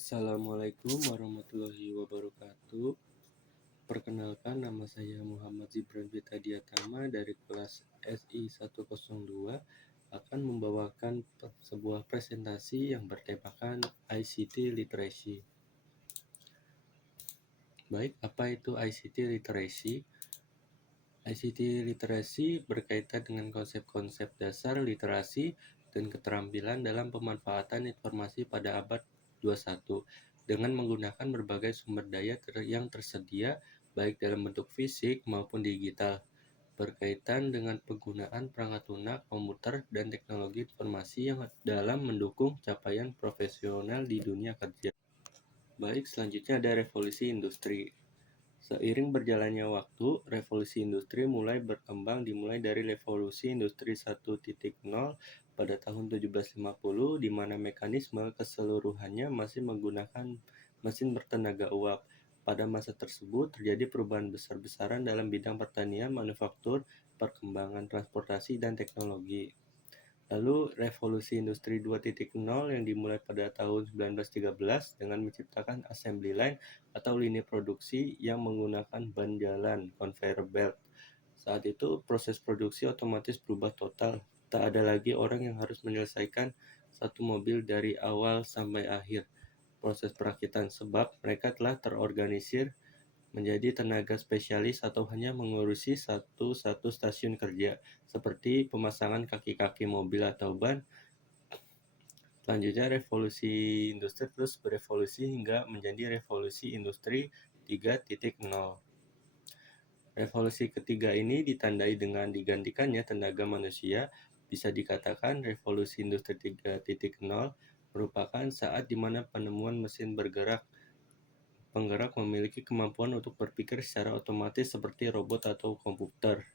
Assalamualaikum warahmatullahi wabarakatuh. Perkenalkan, nama saya Muhammad Zibran Diatama dari kelas SI 102 akan membawakan sebuah presentasi yang bertemakan ICT Literacy. Baik, apa itu ICT Literacy? ICT Literacy berkaitan dengan konsep-konsep dasar literasi dan keterampilan dalam pemanfaatan informasi pada abad 21 dengan menggunakan berbagai sumber daya yang tersedia baik dalam bentuk fisik maupun digital, berkaitan dengan penggunaan perangkat lunak, komputer, dan teknologi informasi yang dalam mendukung capaian profesional di dunia kerja. Baik, selanjutnya ada revolusi industri. Seiring berjalannya waktu, revolusi industri mulai berkembang dimulai dari revolusi industri 1.0 pada tahun 1750 di mana mekanisme keseluruhannya masih menggunakan mesin bertenaga uap. Pada masa tersebut terjadi perubahan besar-besaran dalam bidang pertanian, manufaktur, perkembangan transportasi, dan teknologi. Lalu revolusi industri 2.0 yang dimulai pada tahun 1913 dengan menciptakan assembly line atau lini produksi yang menggunakan ban jalan (conveyor belt). Saat itu proses produksi otomatis berubah total. Tak ada lagi orang yang harus menyelesaikan satu mobil dari awal sampai akhir proses perakitan sebab mereka telah terorganisir menjadi tenaga spesialis atau hanya mengurusi satu stasiun kerja, seperti pemasangan kaki-kaki mobil atau ban. Selanjutnya, revolusi industri terus berevolusi hingga menjadi revolusi industri 3.0. Revolusi ketiga ini ditandai dengan digantikannya tenaga manusia. Bisa dikatakan revolusi industri 3.0 merupakan saat di mana penemuan mesin penggerak memiliki kemampuan untuk berpikir secara otomatis seperti robot atau komputer.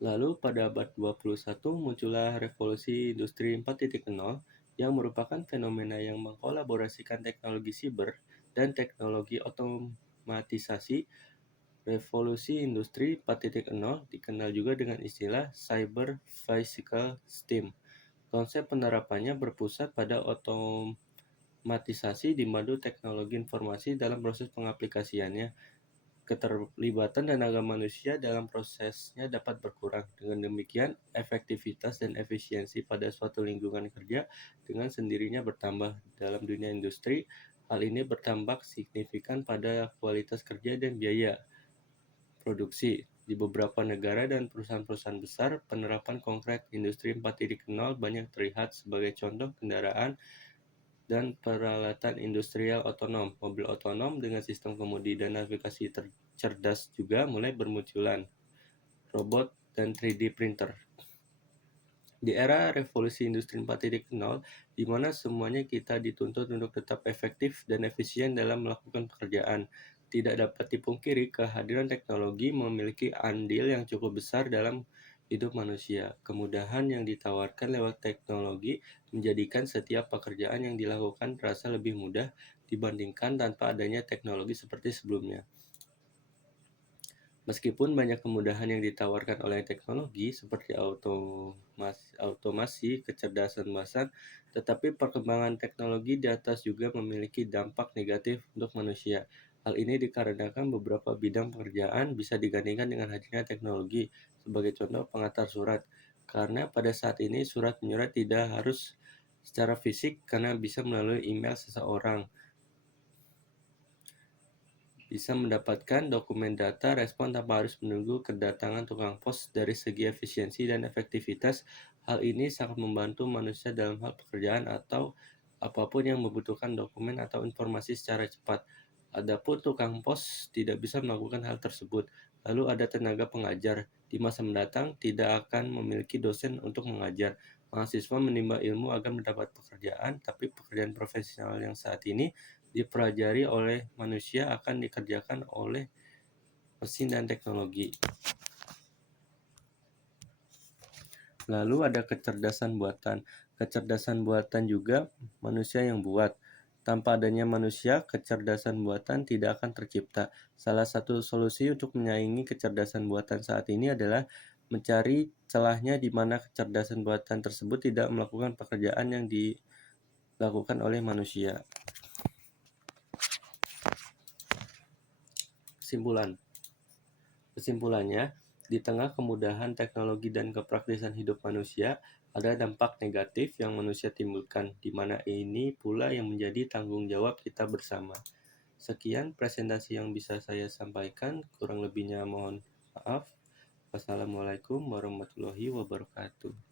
Lalu pada abad 21 muncullah revolusi industri 4.0 yang merupakan fenomena yang mengkolaborasikan teknologi siber dan teknologi otomatisasi. Revolusi industri 4.0 dikenal juga dengan istilah Cyber Physical STEM. Konsep penerapannya berpusat pada otomatisasi di madu teknologi informasi dalam proses pengaplikasiannya. Keterlibatan tenaga manusia dalam prosesnya dapat berkurang. Dengan demikian, efektivitas dan efisiensi pada suatu lingkungan kerja dengan sendirinya bertambah. Dalam dunia industri, hal ini berdampak signifikan pada kualitas kerja dan biaya produksi. Di beberapa negara dan perusahaan-perusahaan besar, penerapan konkret industri 4.0 banyak terlihat. Sebagai contoh, kendaraan dan peralatan industrial otonom. Mobil otonom dengan sistem kemudi dan navigasi cerdas juga mulai bermunculan. Robot dan 3D printer. Di era revolusi industri 4.0, di mana semuanya kita dituntut untuk tetap efektif dan efisien dalam melakukan pekerjaan, tidak dapat dipungkiri kehadiran teknologi memiliki andil yang cukup besar dalam hidup manusia. Kemudahan yang ditawarkan lewat teknologi menjadikan setiap pekerjaan yang dilakukan terasa lebih mudah dibandingkan tanpa adanya teknologi seperti sebelumnya. Meskipun banyak kemudahan yang ditawarkan oleh teknologi seperti automasi, kecerdasan buatan, tetapi perkembangan teknologi di atas juga memiliki dampak negatif untuk manusia. Hal ini dikarenakan beberapa bidang pekerjaan bisa digantikan dengan hadirnya teknologi, sebagai contoh pengantar surat. Karena pada saat ini surat menyurat tidak harus secara fisik karena bisa melalui email seseorang. Bisa mendapatkan dokumen data respon tanpa harus menunggu kedatangan tukang pos. Dari segi efisiensi dan efektivitas, hal ini sangat membantu manusia dalam hal pekerjaan atau apapun yang membutuhkan dokumen atau informasi secara cepat. Adapun tukang pos tidak bisa melakukan hal tersebut. Lalu ada tenaga pengajar. Di masa mendatang tidak akan memiliki dosen untuk mengajar. Mahasiswa menimba ilmu agar mendapat pekerjaan, tapi pekerjaan profesional yang saat ini dipelajari oleh manusia akan dikerjakan oleh mesin dan teknologi. Lalu ada kecerdasan buatan. Kecerdasan buatan juga manusia yang buat. Tanpa adanya manusia, kecerdasan buatan tidak akan tercipta. Salah satu solusi untuk menyaingi kecerdasan buatan saat ini adalah mencari celahnya di mana kecerdasan buatan tersebut tidak melakukan pekerjaan yang dilakukan oleh manusia. Kesimpulannya, di tengah kemudahan teknologi dan kepraktisan hidup manusia, ada dampak negatif yang manusia timbulkan, di mana ini pula yang menjadi tanggung jawab kita bersama. Sekian presentasi yang bisa saya sampaikan, kurang lebihnya mohon maaf. Wassalamualaikum warahmatullahi wabarakatuh.